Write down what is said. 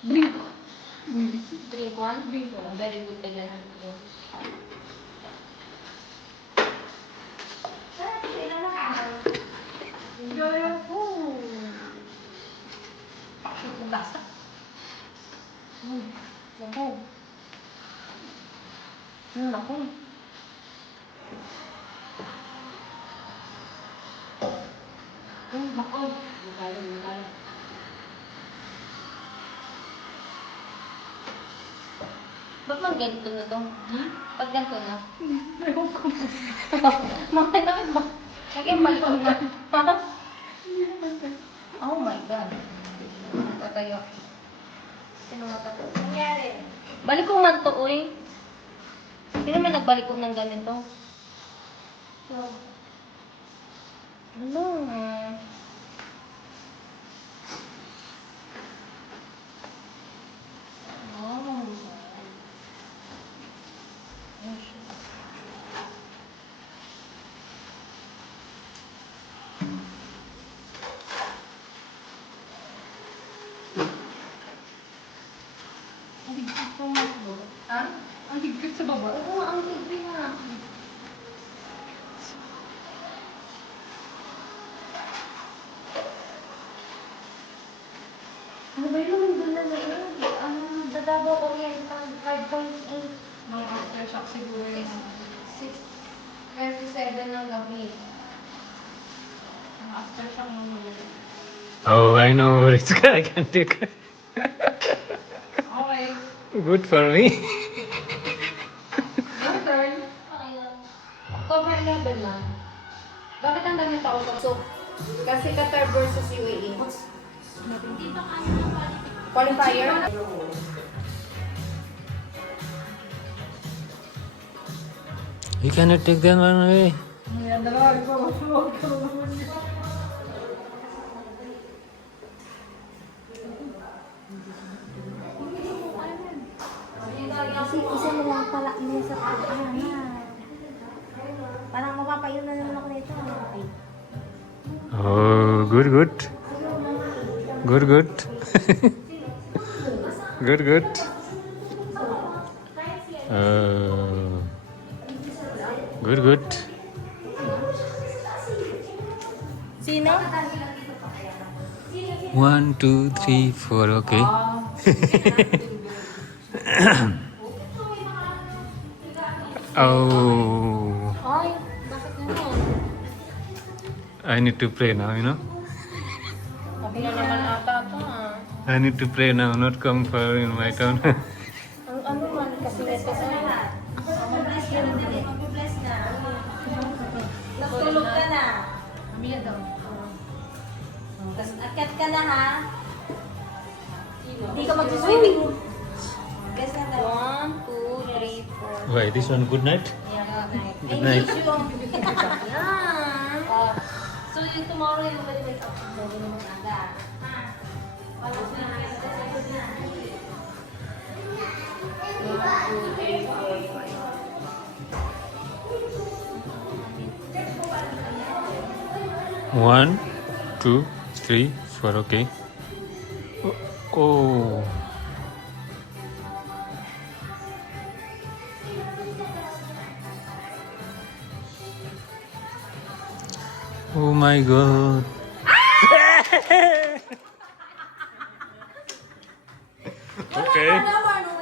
Drink. Drink one? Drink one. Very good again. Gaya po. Ang lasa. Naku. Naku. Naku. Ba't man ganito na to? Pag ganito na? Ewan ko. Bakit ba? Nag-embal ko na. Oh my God. Tatayo. Sino matato? Nangyari? Balik ko man to, uy. Sino may nagbalik ko ng ganito? Ano? Oh. Ang higpit sa baba. Ha? Ang higpit sa baba. Oo, ang libre nga. Ano ba yun? Doon na yun. Dadabo ko yan. 5.8. Mga aftershock siguro yun. 6:37 ng gabi. Mga aftershock ng mga. Oh, I know. It's I can take. Okay. Good for me. Your turn. Okay lang. Cover level lang. Bakit ang dami tao sa so? Kasi Qatar versus UAE. Qualifier? You cannot take them away. Ayan, dalawa ko. Kasi isa na lang pala niya sa pagkain na. Parang mapapainom na naman ako nito. Ay. Oh, good, good. Good, good. Good, good. Good, good. Sino? 1, 2, 3, 4. Okay. Oh, Ay, bakit naman? I need to pray now, you know. Ako na naman ata ito I need to pray now, not come for in my town. Ang ano man, kasi ito sa Mag-bless ka na din. Mag-bless na. Natulog ka na. Amiya daw. Tapos akyat ka na ha. Hindi ka mag-swimming. Bless na tayo. 1, 2, 3, 4. Why, this one good night? Good night. Yan. So yung tomorrow yung wake up. So yung naman aga. Ha? Wala na. One, two, three, four. Okay. Oh. Oh my God. Okay.